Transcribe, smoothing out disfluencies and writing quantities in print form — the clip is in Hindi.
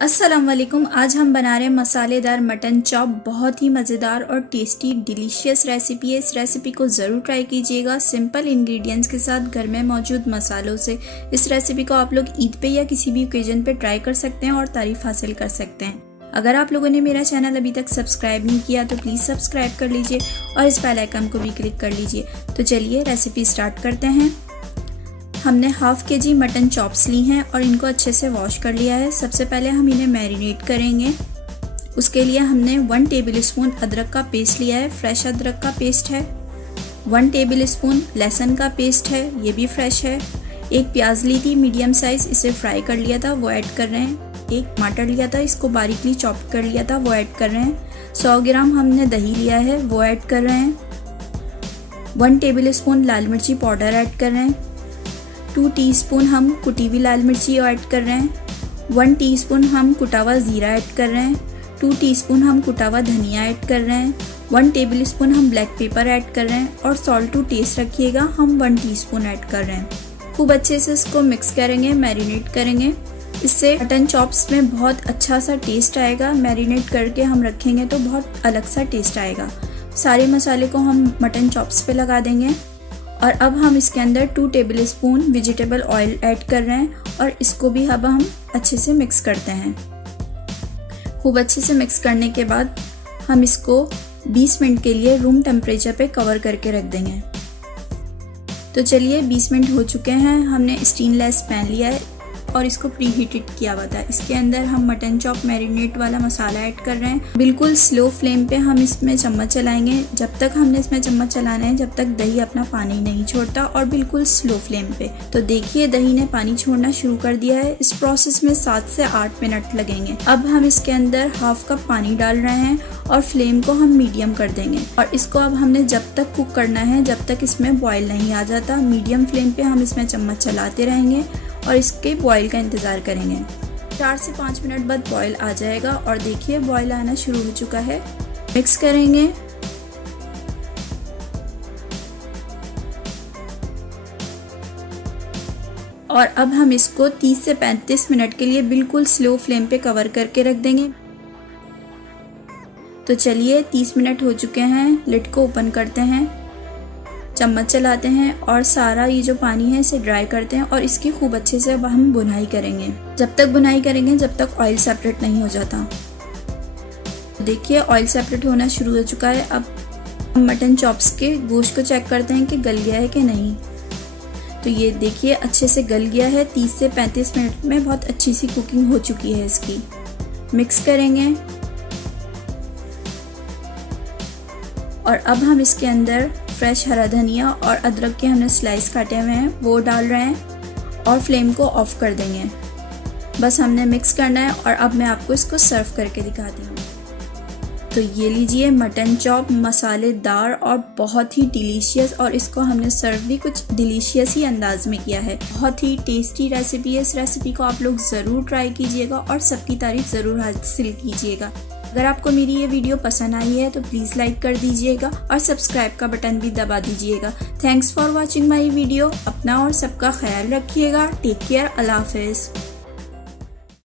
अस्सलाम वालेकुम। आज हम बना रहे हैं मसालेदार मटन चॉप। बहुत ही मज़ेदार और टेस्टी डिलीशियस रेसिपी है। इस रेसिपी को ज़रूर ट्राई कीजिएगा। सिंपल इंग्रेडिएंट्स के साथ घर में मौजूद मसालों से इस रेसिपी को आप लोग ईद पे या किसी भी ओकेजन पे ट्राई कर सकते हैं और तारीफ हासिल कर सकते हैं। अगर आप लोगों ने मेरा चैनल अभी तक सब्सक्राइब नहीं किया तो प्लीज़ सब्सक्राइब कर लीजिए और इस बेल आइकन को भी क्लिक कर लीजिए। तो चलिए रेसिपी स्टार्ट करते हैं। हमने हाफ केजी मटन चॉप्स ली हैं और इनको अच्छे से वॉश कर लिया है। सबसे पहले हम इन्हें मैरिनेट करेंगे। उसके लिए हमने 1 टेबलस्पून अदरक का पेस्ट लिया है, फ्रेश अदरक का पेस्ट है। 1 टेबलस्पून लहसुन का पेस्ट है, ये भी फ्रेश है। एक प्याज ली थी मीडियम साइज, इसे फ्राई कर लिया था, वो ऐड कर रहे हैं। एक टमाटर लिया था, इसको बारीकली चॉप कर लिया था, वो ऐड कर रहे हैं। 100 ग्राम हमने दही लिया है, वो ऐड कर रहे हैं। 1 टेबलस्पून लाल मिर्ची पाउडर ऐड कर रहे हैं। 2 टीस्पून हम कुटी हुई लाल मिर्ची ऐड कर रहे हैं। 1 टीस्पून हम कुटा हुआ ज़ीरा ऐड कर रहे हैं। 2 टीस्पून हम कुटा हुआ धनिया ऐड कर रहे हैं। 1 टेबलस्पून हम ब्लैक पेपर ऐड कर रहे हैं और सॉल्ट टू टेस्ट रखिएगा, हम 1 टीस्पून ऐड कर रहे हैं। खूब अच्छे से इसको मिक्स करेंगे, मैरिनेट करेंगे। इससे मटन चॉप्स में बहुत अच्छा सा टेस्ट आएगा। मैरिनेट करके हम रखेंगे तो बहुत अलग सा टेस्ट आएगा। सारे मसाले को हम मटन चॉप्स पे लगा देंगे और अब हम इसके अंदर 2 टेबलस्पून वेजिटेबल ऑयल ऐड कर रहे हैं और इसको भी अब हम अच्छे से मिक्स करते हैं। खूब अच्छे से मिक्स करने के बाद हम इसको 20 मिनट के लिए रूम टेम्परेचर पे कवर करके रख देंगे। तो चलिए 20 मिनट हो चुके हैं। हमने स्टेनलेस पैन लिया है और इसको प्री हीटेड किया हुआ था। इसके अंदर हम मटन चॉप मैरिनेट वाला मसाला ऐड कर रहे हैं। बिल्कुल स्लो फ्लेम पे हम इसमें चम्मच चलाएंगे। जब तक हमने इसमें चम्मच चलाना है जब तक दही अपना पानी नहीं छोड़ता, और बिल्कुल स्लो फ्लेम पे। तो देखिए दही ने पानी छोड़ना शुरू कर दिया है। इस प्रोसेस में 7 से 8 मिनट लगेंगे। अब हम इसके अंदर हाफ कप पानी डाल रहे हैं और फ्लेम को हम मीडियम कर देंगे। और इसको अब हमने जब तक कुक करना है जब तक इसमें बॉयल नहीं आ जाता। मीडियम फ्लेम पे हम इसमें चम्मच चलाते रहेंगे और इसके बॉयल का इंतज़ार करेंगे। 4 से 5 मिनट बाद बॉयल आ जाएगा और देखिए बॉयल आना शुरू हो चुका है। मिक्स करेंगे। और अब हम इसको 30 से 35 मिनट के लिए बिल्कुल स्लो फ्लेम पे कवर करके रख देंगे। तो चलिए 30 मिनट हो चुके हैं। लिड को ओपन करते हैं, चम्मच चलाते हैं और सारा ये जो पानी है इसे ड्राई करते हैं और इसकी खूब अच्छे से अब हम बुनाई करेंगे। जब तक बुनाई करेंगे जब तक ऑयल सेपरेट नहीं हो जाता। देखिए ऑयल सेपरेट होना शुरू हो चुका है। अब हम मटन चॉप्स के गोश्त को चेक करते हैं कि गल गया है कि नहीं। तो ये देखिए अच्छे से गल गया है। 30 से 35 मिनट में बहुत अच्छी सी कुकिंग हो चुकी है इसकी। मिक्स करेंगे और अब हम इसके अंदर फ्रेश हरा धनिया और अदरक के हमने स्लाइस काटे हुए हैं वो डाल रहे हैं और फ्लेम को ऑफ कर देंगे। बस हमने मिक्स करना है और अब मैं आपको इसको सर्व करके दिखाती हूँ। तो ये लीजिए मटन चॉप मसालेदार और बहुत ही डिलीशियस, और इसको हमने सर्व भी कुछ डिलीशियस ही अंदाज में किया है। बहुत ही टेस्टी रेसिपी है। इस रेसिपी को आप लोग ज़रूर ट्राई कीजिएगा और सबकी तारीफ ज़रूर हासिल कीजिएगा। अगर आपको मेरी ये वीडियो पसंद आई है तो प्लीज़ लाइक कर दीजिएगा और सब्सक्राइब का बटन भी दबा दीजिएगा। Thanks for watching my video. अपना और सबका ख्याल रखिएगा। Take care. अल्लाह हाफिज़।